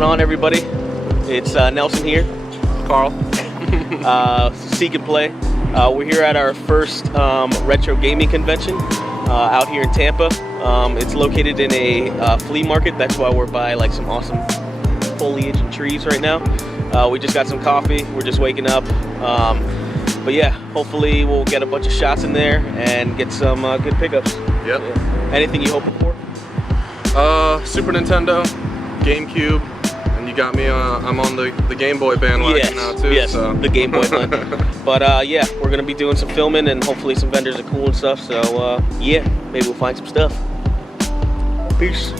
going on, everybody? It's Nelson here. Carl. Seek and Play. We're here at our first retro gaming convention out here in Tampa. It's located in a flea market. That's why we're by like some awesome foliage and trees right now. We just got some coffee. We're just waking up. But yeah, hopefully we'll get a bunch of shots in there and get some good pickups. Yep. Yeah. Anything you hoping for? Super Nintendo, GameCube, and you got me. I'm on the Game Boy bandwagon now too. Yes, so. the Game Boy one. But yeah, we're gonna be doing some filming, and hopefully some vendors are cool and stuff. So yeah, maybe we'll find some stuff. Peace.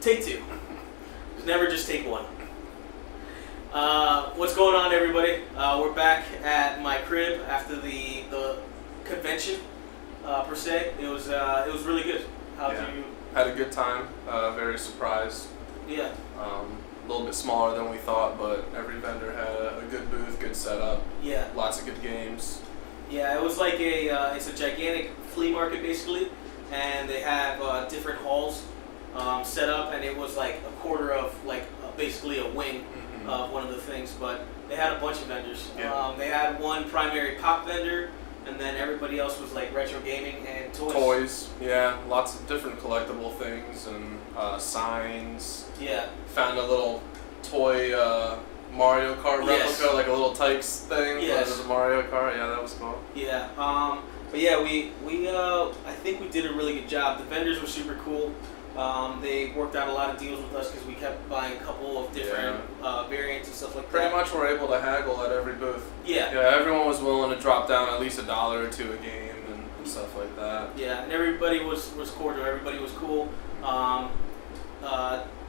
Take two. Never just take one. What's going on, everybody? We're back at my crib after the convention, per se. It was really good. How Yeah. did you? Had a good time. Very surprised. Yeah. A little bit smaller than we thought, but every vendor had a good booth, good setup. Yeah. Lots of good games. Yeah. It was like it's a gigantic flea market basically, and they have different halls set up, and it was like a quarter of like basically a wing of one of the things, but they had a bunch of vendors. Yeah. They had one primary pop vendor, and then everybody else was like retro gaming and toys. Toys, yeah, lots of different collectible things and signs. Yeah. Found a little toy Mario Kart Yes. replica, like a little Tykes thing. Yes. But it was a Mario Kart. Yeah, that was cool. Yeah. But yeah, we I think we did a really good job. The vendors were super cool. They worked out a lot of deals with us because we kept buying a couple of different variants and stuff like Pretty that. much we're able to haggle at every booth. Yeah. Yeah, everyone was willing to drop down at least $1 or $2 a game and stuff like that. Yeah, and everybody was cordial. Everybody was cool.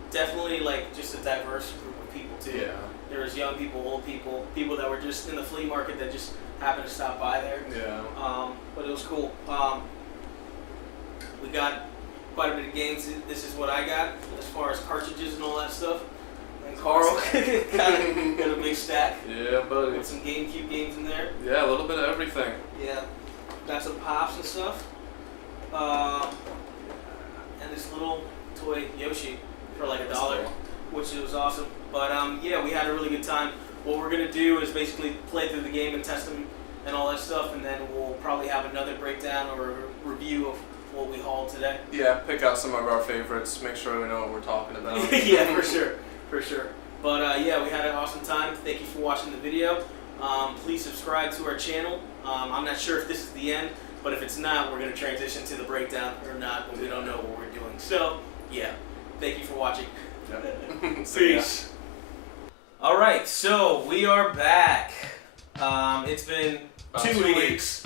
Definitely like just a diverse group of people too. Yeah. There was young people, old people, people that were just in the flea market that just happened to stop by there. Yeah. But it was cool. We got quite a bit of games. This is what I got as far as cartridges and all that stuff. And Carl got a big stack. Yeah, buddy. With some GameCube games in there. Yeah, a little bit of everything. Yeah. Got some pops and stuff. And this little toy Yoshi for like $1, which was awesome. But yeah, we had a really good time. What we're gonna do is basically play through the game and test them and all that stuff, and then we'll probably have another breakdown or a review of what we hauled today. Yeah, pick out some of our favorites. Make sure we know what we're talking about. Yeah, for sure. But yeah, we had an awesome time. Thank you for watching the video. Please subscribe to our channel. I'm not sure if this is the end, but if it's not, we're going to transition to the breakdown or not, but we don't know what we're doing. So, yeah, thank you for watching. Yep. Peace. All right, so we are back. It's been About 2 weeks.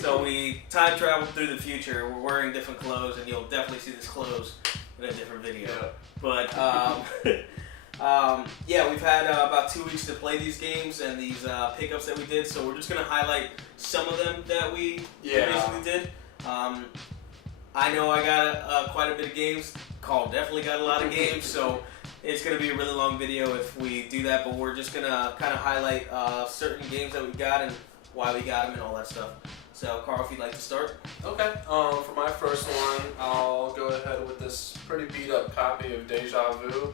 So we time traveled through the future. We're wearing different clothes, and you'll definitely see this clothes in a different video. Yeah. But yeah, we've had about 2 weeks to play these games and these pickups that we did. So we're just gonna highlight some of them that we basically did. I know I got quite a bit of games. Carl definitely got a lot of games. So it's gonna be a really long video if we do that. But we're just gonna kind of highlight certain games that we got and why we got them and all that stuff. So, Carl, if you'd like to start. Okay. For my first one, I'll go ahead with this pretty beat up copy of Deja Vu.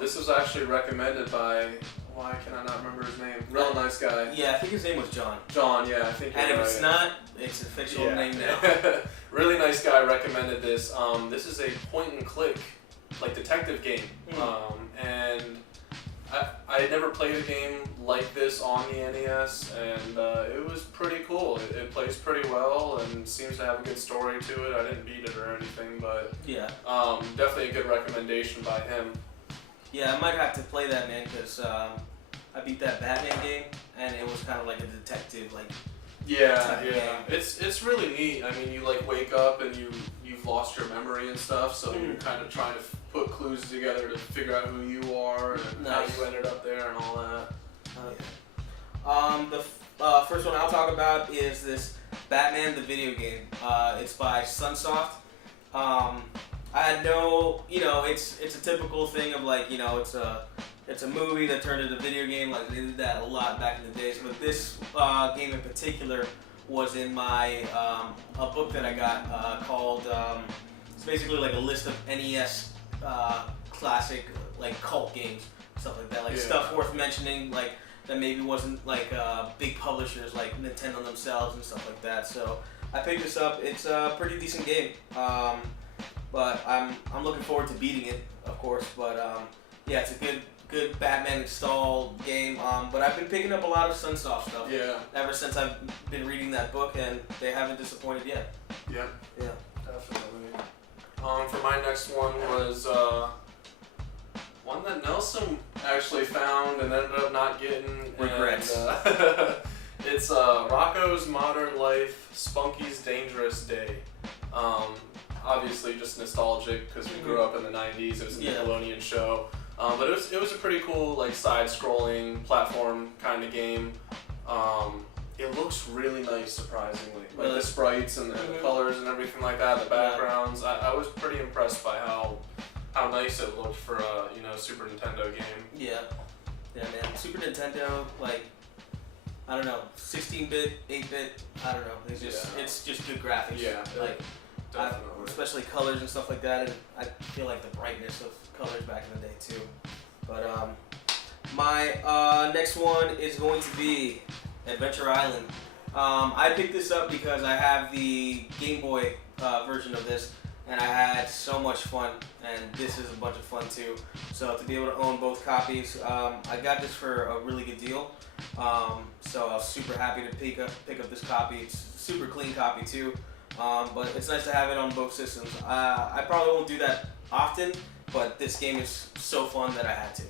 This was actually recommended by, why can I not remember his name? Real nice guy. Yeah, I think his name was John. John, yeah, I think. And if right. it's not, it's a fictional name now. Really nice guy recommended this. This is a point and click, like detective game, and I had never played a game like this on the NES, and it was pretty cool. It plays pretty well and seems to have a good story to it. I didn't beat it or anything, but Yeah. Definitely a good recommendation by him. Yeah, I might have to play that, man, because I beat that Batman game, and it was kind of like a detective, like. Yeah. It's really neat. I mean, you like wake up and you've lost your memory and stuff, so you're kind of trying to put clues together to figure out who you are and how you ended up there and all that. Oh yeah. The first one I'll talk about is this Batman the video game. It's by Sunsoft. I had no, it's a typical thing of like, it's a movie that turned into a video game. Like they did that a lot back in the days. But this game in particular was in my a book that I got called. It's basically like a list of NES classic like cult games, stuff like that. Like stuff worth mentioning, like that maybe wasn't like big publishers like Nintendo themselves and stuff like that. So I picked this up. It's a pretty decent game. But I'm looking forward to beating it, of course. But yeah, it's a good Batman install game. But I've been picking up a lot of Sunsoft stuff. Yeah. Ever since I've been reading that book, and they haven't disappointed yet. Yeah. Yeah. Definitely. For my next one was one that Nelson actually found and ended up not getting. Regrets. And, it's Rocco's Modern Life, Spunky's Dangerous Day. Obviously just nostalgic because we grew up in the 90s. It was a Nickelodeon show. But it was a pretty cool like side-scrolling platform kind of game. It looks really nice, surprisingly. Like the sprites and the colors and everything like that, the backgrounds. I was pretty impressed by how nice it looked for a Super Nintendo game. Yeah, man. Super Nintendo, like I don't know, 16-bit, 8-bit. I don't know. It's just good graphics. Yeah, like definitely. Especially colors and stuff like that. And I feel like the brightness of colors back in the day too. But my next one is going to be Adventure Island. I picked this up because I have the Game Boy version of this, and I had so much fun, and this is a bunch of fun too. So to be able to own both copies, I got this for a really good deal. So I was super happy to pick up this copy. It's a super clean copy too, but it's nice to have it on both systems. I probably won't do that often, but this game is so fun that I had to.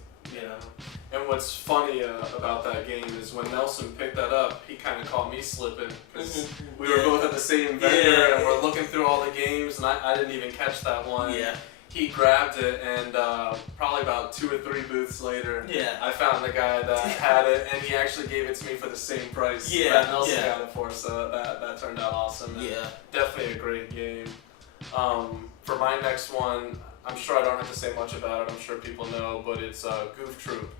And what's funny about that game is when Nelson picked that up, he kind of caught me slipping because we were both at the same vendor and we're looking through all the games, and I didn't even catch that one. Yeah. He grabbed it, and probably about 2 or 3 booths later, I found the guy that had it, and he actually gave it to me for the same price that Nelson got it for. So that turned out awesome. And definitely a great game. For my next one, I'm sure I don't have to say much about it. I'm sure people know, but it's Goof Troop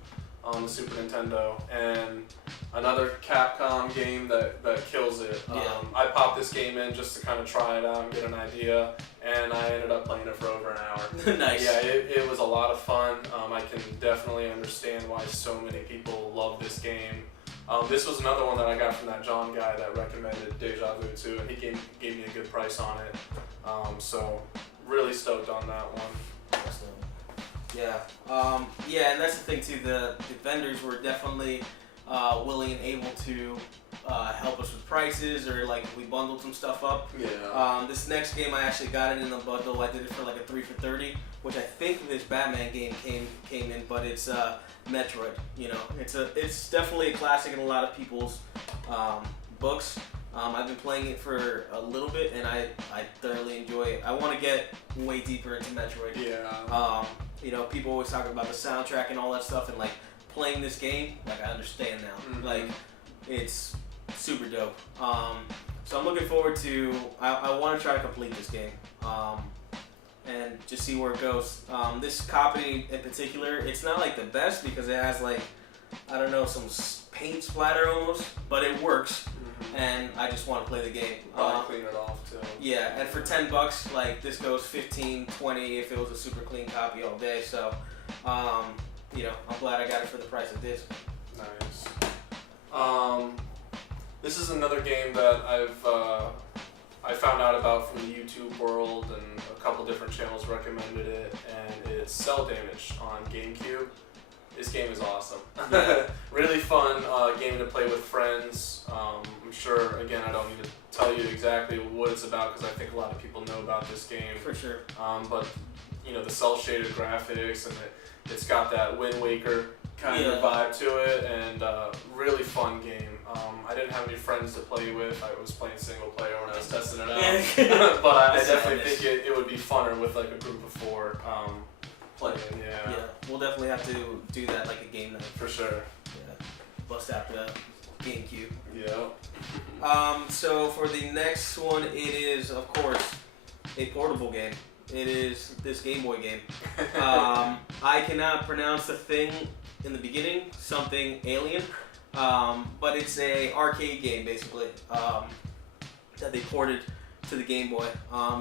on the Super Nintendo, and another Capcom game that kills it. I popped this game in just to kind of try it out and get an idea, and I ended up playing it for over an hour. Nice. Yeah, it was a lot of fun. I can definitely understand why so many people love this game. This was another one that I got from that John guy that recommended Deja Vu too, and he gave me a good price on it. So really stoked on that one. Yeah, and that's the thing too. The vendors were definitely willing and able to help us with prices, or like we bundled some stuff up. Yeah. This next game I actually got it in the bundle. I did it for like a 3 for $30, which I think this Batman game came in, but it's Metroid. It's definitely a classic in a lot of people's books. I've been playing it for a little bit, and I thoroughly enjoy it. I want to get way deeper into Metroid. Yeah. People always talk about the soundtrack and all that stuff, and like playing this game, like I understand now. Mm-hmm. Like it's super dope. So I'm looking forward to. I want to try to complete this game, and just see where it goes. This copy in particular, it's not like the best because it has like, I don't know, some paint splatter almost, but it works. And I just want to play the game. Clean it off too. Yeah, and for $10, like this goes 15, 20 if it was a super clean copy all day. So, I'm glad I got it for the price it did. Nice. This is another game that I found out about from the YouTube world, and a couple different channels recommended it, and it's Cell Damage on GameCube. This game is awesome. Yeah. Really fun game to play with friends. I'm sure, again, I don't need to tell you exactly what it's about because I think a lot of people know about this game. For sure. But, you know, the cell-shaded graphics and it's got that Wind Waker kind of vibe to it, and really fun game. I didn't have any friends to play with. I was playing single player when I was testing it out. But I definitely think it would be funner with like a group of 4 playing. Yeah. Yeah, we'll definitely have to do that like a game night. For sure. Yeah. Bust out the GameCube. Yeah. So for the next one, it is of course a portable game. It is this Game Boy game. I cannot pronounce the thing in the beginning, something alien, but it's a arcade game basically that they ported to the Game Boy.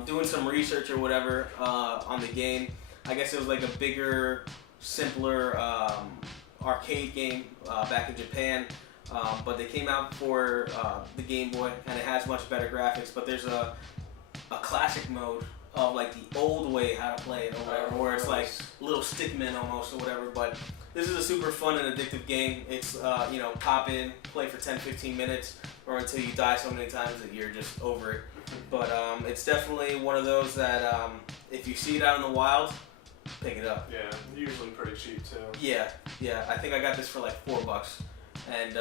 Doing some research or whatever on the game, I guess it was like a bigger, simpler arcade game back in Japan, but they came out for the Game Boy and it has much better graphics, but there's a classic mode of like the old way how to play it or whatever, where it's like little stickmen almost or whatever. But this is a super fun and addictive game. It's you know, pop in, play for 10-15 minutes or until you die so many times that you're just over it. But it's definitely one of those that if you see it out in the wild, pick it up. Yeah, usually pretty cheap too. Yeah. I think I got this for like $4, and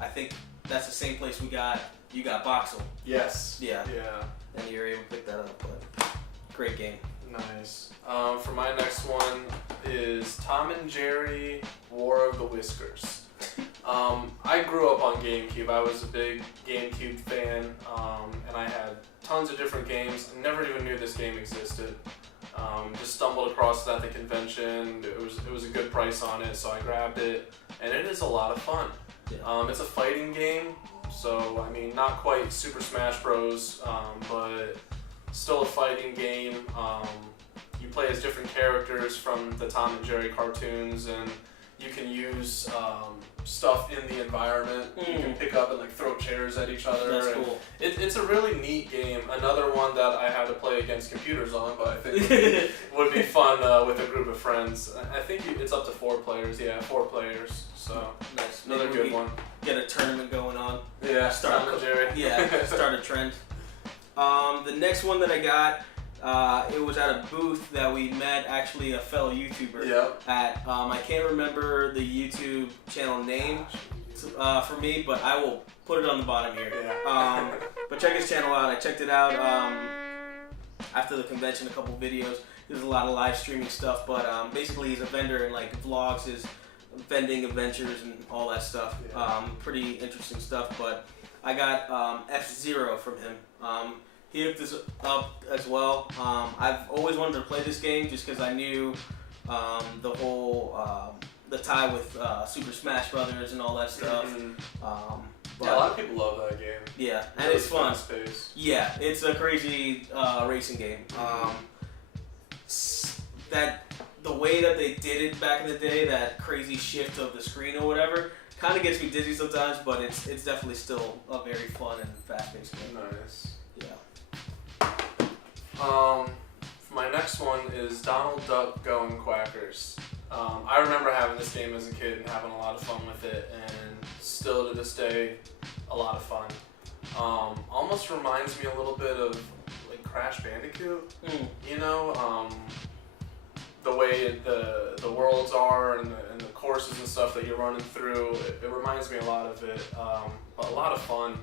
I think that's the same place you got Boxel. Yes. Yeah. Yeah. And you're able to pick that up, but great game. Nice. For my next one is Tom and Jerry War of the Whiskers. I grew up on GameCube. I was a big GameCube fan, and I had tons of different games. I never even knew this game existed. Just stumbled across it at the convention. It was a good price on it, so I grabbed it, and it is a lot of fun. Yeah. It's a fighting game, so I mean, not quite Super Smash Bros, but still a fighting game. You play as different characters from the Tom and Jerry cartoons, and you can use stuff in the environment. You can pick up and like throw chairs at each other. That's cool. It's a really neat game. Another one that I had to play against computers on, but I think would be fun with a group of friends. I think it's up to 4 players. Yeah, 4 players. So Nice. another Maybe good we one. Get a tournament going on. Yeah, Tom and Jerry. Yeah, start a trend. The next one that I got, it was at a booth that we met actually a fellow YouTuber at. I can't remember the YouTube channel name for me, but I will put it on the bottom here. Yeah. But check his channel out. I checked it out after the convention, a couple videos. There's a lot of live streaming stuff, but basically he's a vendor and like vlogs his vending adventures and all that stuff. Yeah. Pretty interesting stuff, but I got F-Zero from him. He hooked us up as well. I've always wanted to play this game just because I knew the whole the tie with Super Smash Brothers and all that stuff. But a lot of people love that game. Yeah, and Really it's fun. fast-paced. Yeah, it's a crazy racing game. That the way that they did it back in the day, that crazy shift of the screen or whatever, kind of gets me dizzy sometimes. But it's definitely still a very fun and fast-paced game. Nice. Yeah. My next one is Donald Duck Going Quackers. I remember having this game as a kid and having a lot of fun with it, and still to this day, a lot of fun. Almost reminds me a little bit of like Crash Bandicoot. You know, the way the worlds are and the courses and stuff that you're running through. It reminds me a lot of it. But a lot of fun.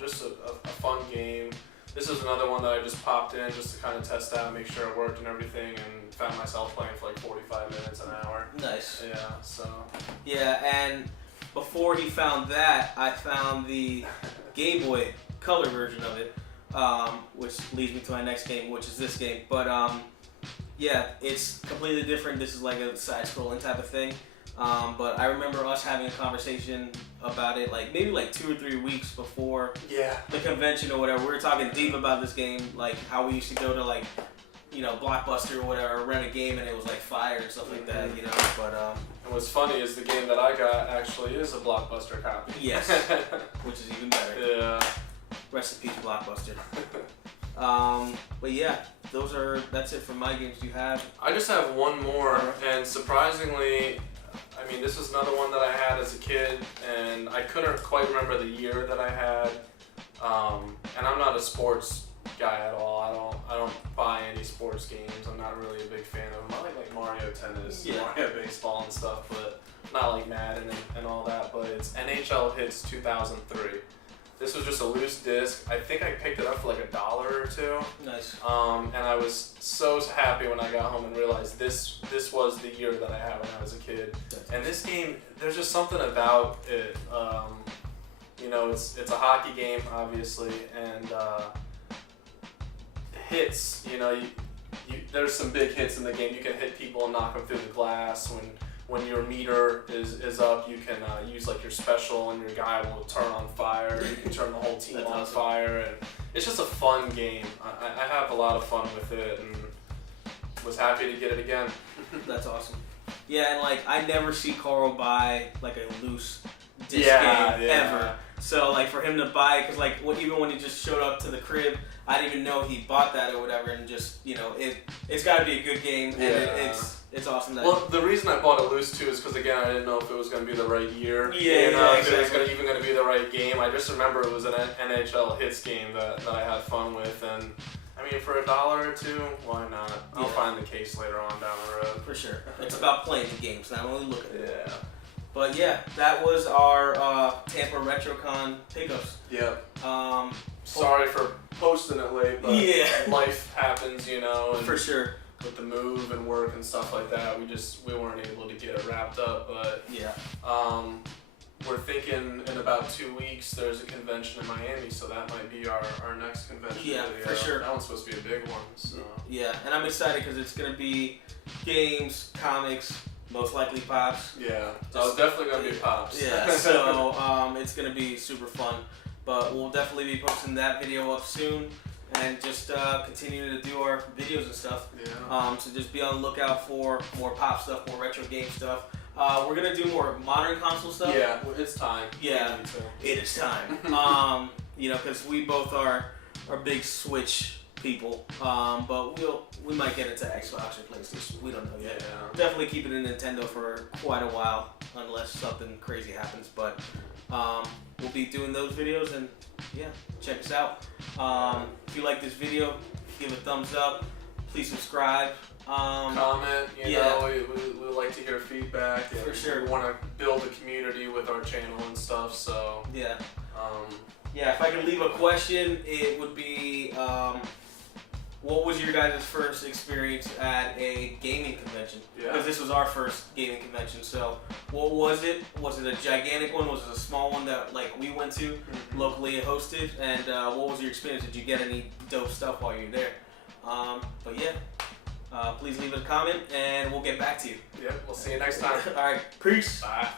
Just a fun game. This is another one that I just popped in just to kind of test out, make sure it worked and everything, and found myself playing for like 45 minutes, an hour. Nice. Yeah, so. Yeah, and before he found that, I found the Game Boy Color version of it, which leads me to my next game, which is this game. But yeah, it's completely different. This is like a side-scrolling type of thing. But I remember us having a conversation about it maybe 2 or 3 weeks before the convention or whatever. We were talking deep about this game, like how we used to go to Blockbuster or whatever, rent a game, and it was like fire and stuff like that, you know. But and what's funny is the game that I got actually is a Blockbuster copy. Yes, which is even better. Yeah. Rest in peace, Blockbuster. But yeah, that's it for my games. Do you have? I just have one more, and surprisingly, I mean, this is another one that I had as a kid, and I couldn't quite remember the year that I had. And I'm not a sports guy at all. I don't buy any sports games. I'm not really a big fan of them. I like Mario Tennis, Mario Baseball and stuff, but not like Madden and all that. But it's NHL Hits 2003. This was just a loose disc. I think I picked it up for like $1 or $2. Nice. And I was so happy when I got home and realized this was the year that I had when I was a kid. And this game, there's just something about it. You know, it's a hockey game, obviously, and hits. You know, there's some big hits in the game. You can hit people and knock them through the glass. When your meter is up, you can use like your special, and your guy will turn on fire. You can turn the whole team on fire, and it's just a fun game. I have a lot of fun with it, and was happy to get it again. That's awesome. Yeah, and like I never see Carl buy like a loose disc game ever. So like for him to buy it, because like even when he just showed up to the crib, I didn't even know he bought that or whatever, and just it's got to be a good game, and it's awesome. That well, the reason I bought it loose too is because again I didn't know if it was going to be the right year. If it was even going to be the right game. I just remember it was an NHL Hits game that I had fun with, and I mean for $1 or $2, why not? I'll find the case later on down the road. For sure. It's about playing the games, not only looking at it. Yeah. But yeah, that was our Tampa Retro Con pickups. Yep. Sorry for posting it late, but life happens, you know. And for sure. With the move and work and stuff like that, we weren't able to get it wrapped up. But we're thinking in about 2 weeks there's a convention in Miami, so that might be our next convention. Yeah, video. for sure. That one's supposed to be a big one. So. Yeah, and I'm excited because it's gonna be games, comics. Most likely Pops. Yeah, it's definitely going to be Pops. Yeah, so it's going to be super fun. But we'll definitely be posting that video up soon and just continue to do our videos and stuff. Yeah. So just be on the lookout for more Pop stuff, more retro game stuff. We're going to do more modern console stuff. Yeah, it's time. Yeah, it is time. You know, because we both are big Switch people, but we might get into Xbox or PlayStation. We don't know yet. Yeah. Definitely keep it in Nintendo for quite a while, unless something crazy happens. But we'll be doing those videos, and check us out. If you like this video, give it a thumbs up. Please subscribe. Comment. You know, we like to hear feedback. And for sure. We want to build a community with our channel and stuff. So yeah. If I could leave a question, it would be. What was your guys' first experience at a gaming convention? Yeah. Because this was our first gaming convention. So, what was it? Was it a gigantic one? Was it a small one that like we went to locally and hosted? And what was your experience? Did you get any dope stuff while you were there? But please leave a comment and we'll get back to you. Yep. We'll see you next time. All right. Peace. Bye.